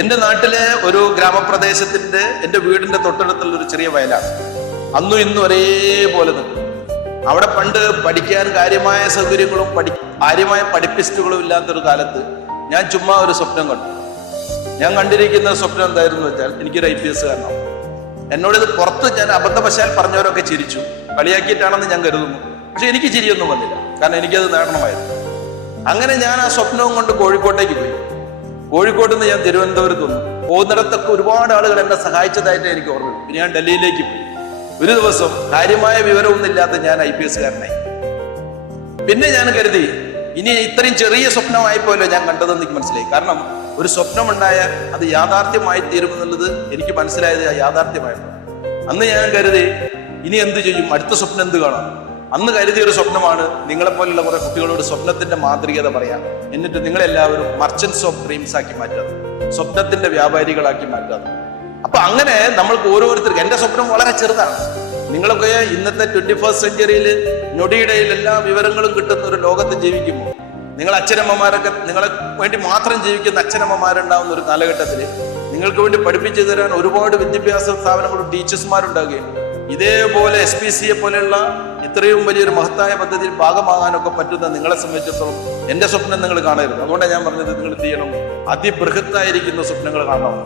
എൻ്റെ നാട്ടിലെ ഒരു ഗ്രാമപ്രദേശത്തിന്റെ എൻ്റെ വീടിന്റെ തൊട്ടടുത്തുള്ള ഒരു ചെറിയ വയലാണ്. അന്നും ഇന്നും ഒരേപോലെ നിൽക്കും. അവിടെ പണ്ട് പഠിക്കാൻ കാര്യമായ സൗകര്യങ്ങളും കാര്യമായ പഠിപ്പിസ്റ്റുകളും ഇല്ലാത്തൊരു കാലത്ത് ഞാൻ ചുമ്മാ ഒരു സ്വപ്നം കണ്ടു. ഞാൻ കണ്ടിരിക്കുന്ന സ്വപ്നം എന്തായിരുന്നു വെച്ചാൽ എനിക്കൊരു IPS കാരണം. എന്നോടിത് പുറത്ത് ഞാൻ അബദ്ധവശാൽ പറഞ്ഞവരൊക്കെ ചിരിച്ചു, കളിയാക്കിയിട്ടാണെന്ന് ഞാൻ കരുതുന്നു. പക്ഷെ എനിക്ക് ചിരിയൊന്നും വന്നില്ല, കാരണം എനിക്കത് നേടണമായിരുന്നു. അങ്ങനെ ഞാൻ ആ സ്വപ്നവും കൊണ്ട് കോഴിക്കോട്ടേക്ക് പോയി. കോഴിക്കോട്ട് നിന്ന് ഞാൻ തിരുവനന്തപുരത്ത് വന്നു. പോകുന്നിടത്തൊക്കെ ഒരുപാട് ആളുകൾ എന്നെ സഹായിച്ചതായിട്ട് എനിക്ക് ഓർമ്മയുണ്ട്. പിന്നെ ഞാൻ ഡൽഹിയിലേക്ക് പോയി. ഒരു ദിവസം കാര്യമായ വിവരമൊന്നുമില്ലാത്ത ഞാൻ IPS കാരനായി. പിന്നെ ഞാൻ കരുതി ഇനി ഇത്രയും ചെറിയ സ്വപ്നമായിപ്പോയല്ലോ ഞാൻ കണ്ടതെന്ന് എനിക്ക് മനസ്സിലായി. കാരണം ഒരു സ്വപ്നമുണ്ടായാൽ അത് യാഥാർത്ഥ്യമായി തീരുമെന്നുള്ളത് എനിക്ക് മനസ്സിലായത് യാഥാർത്ഥ്യമായിരുന്നു. അന്ന് ഞാൻ കരുതി ഇനി എന്ത് ചെയ്യും, അടുത്ത സ്വപ്നം എന്ത് കാണാം. അന്ന് കരുതിയ ഒരു സ്വപ്നമാണ് നിങ്ങളെപ്പോലുള്ള കുറെ കുട്ടികളോട് സ്വപ്നത്തിന്റെ മാന്ത്രികത പറയാം, എന്നിട്ട് നിങ്ങളെല്ലാവരും മർച്ചന്റ്സ് ഓഫ് ഡ്രീംസ് ആക്കി മാറ്റാതെ, സ്വപ്നത്തിന്റെ വ്യാപാരികളാക്കി മാറ്റാതെ. അപ്പൊ അങ്ങനെ നമ്മൾക്ക് ഓരോരുത്തർക്കും, എന്റെ സ്വപ്നം വളരെ ചെറുതാണ്. നിങ്ങളൊക്കെ ഇന്നത്തെ 21st സെഞ്ച്വറിയിൽ ഞൊടിയിടയിൽ എല്ലാ വിവരങ്ങളും കിട്ടുന്ന ഒരു ലോകത്ത് ജീവിക്കുമ്പോൾ നിങ്ങൾ അച്ഛനമ്മമാരൊക്കെ നിങ്ങളെ വേണ്ടി മാത്രം ജീവിക്കുന്ന അച്ഛനമ്മമാരുണ്ടാവുന്ന ഒരു കാലഘട്ടത്തിൽ നിങ്ങൾക്ക് വേണ്ടി പഠിപ്പിച്ചു തരാൻ ഒരുപാട് വിദ്യാഭ്യാസ സ്ഥാപനങ്ങളും ടീച്ചേഴ്സ്മാരുണ്ടാകുകയും ഇതേപോലെ SPCയെ പോലെയുള്ള ഇത്രയും വലിയൊരു മഹത്തായ പദ്ധതിയിൽ ഭാഗമാകാനൊക്കെ പറ്റുന്ന നിങ്ങളെ സംബന്ധിച്ചിടത്തോളം എൻ്റെ സ്വപ്നം നിങ്ങൾ കാണരുത്. അതുകൊണ്ടാണ് ഞാൻ പറഞ്ഞത് നിങ്ങൾ എന്ത് ചെയ്യണം, അതിബൃഹത്തായിരിക്കുന്ന സ്വപ്നങ്ങൾ കാണണം.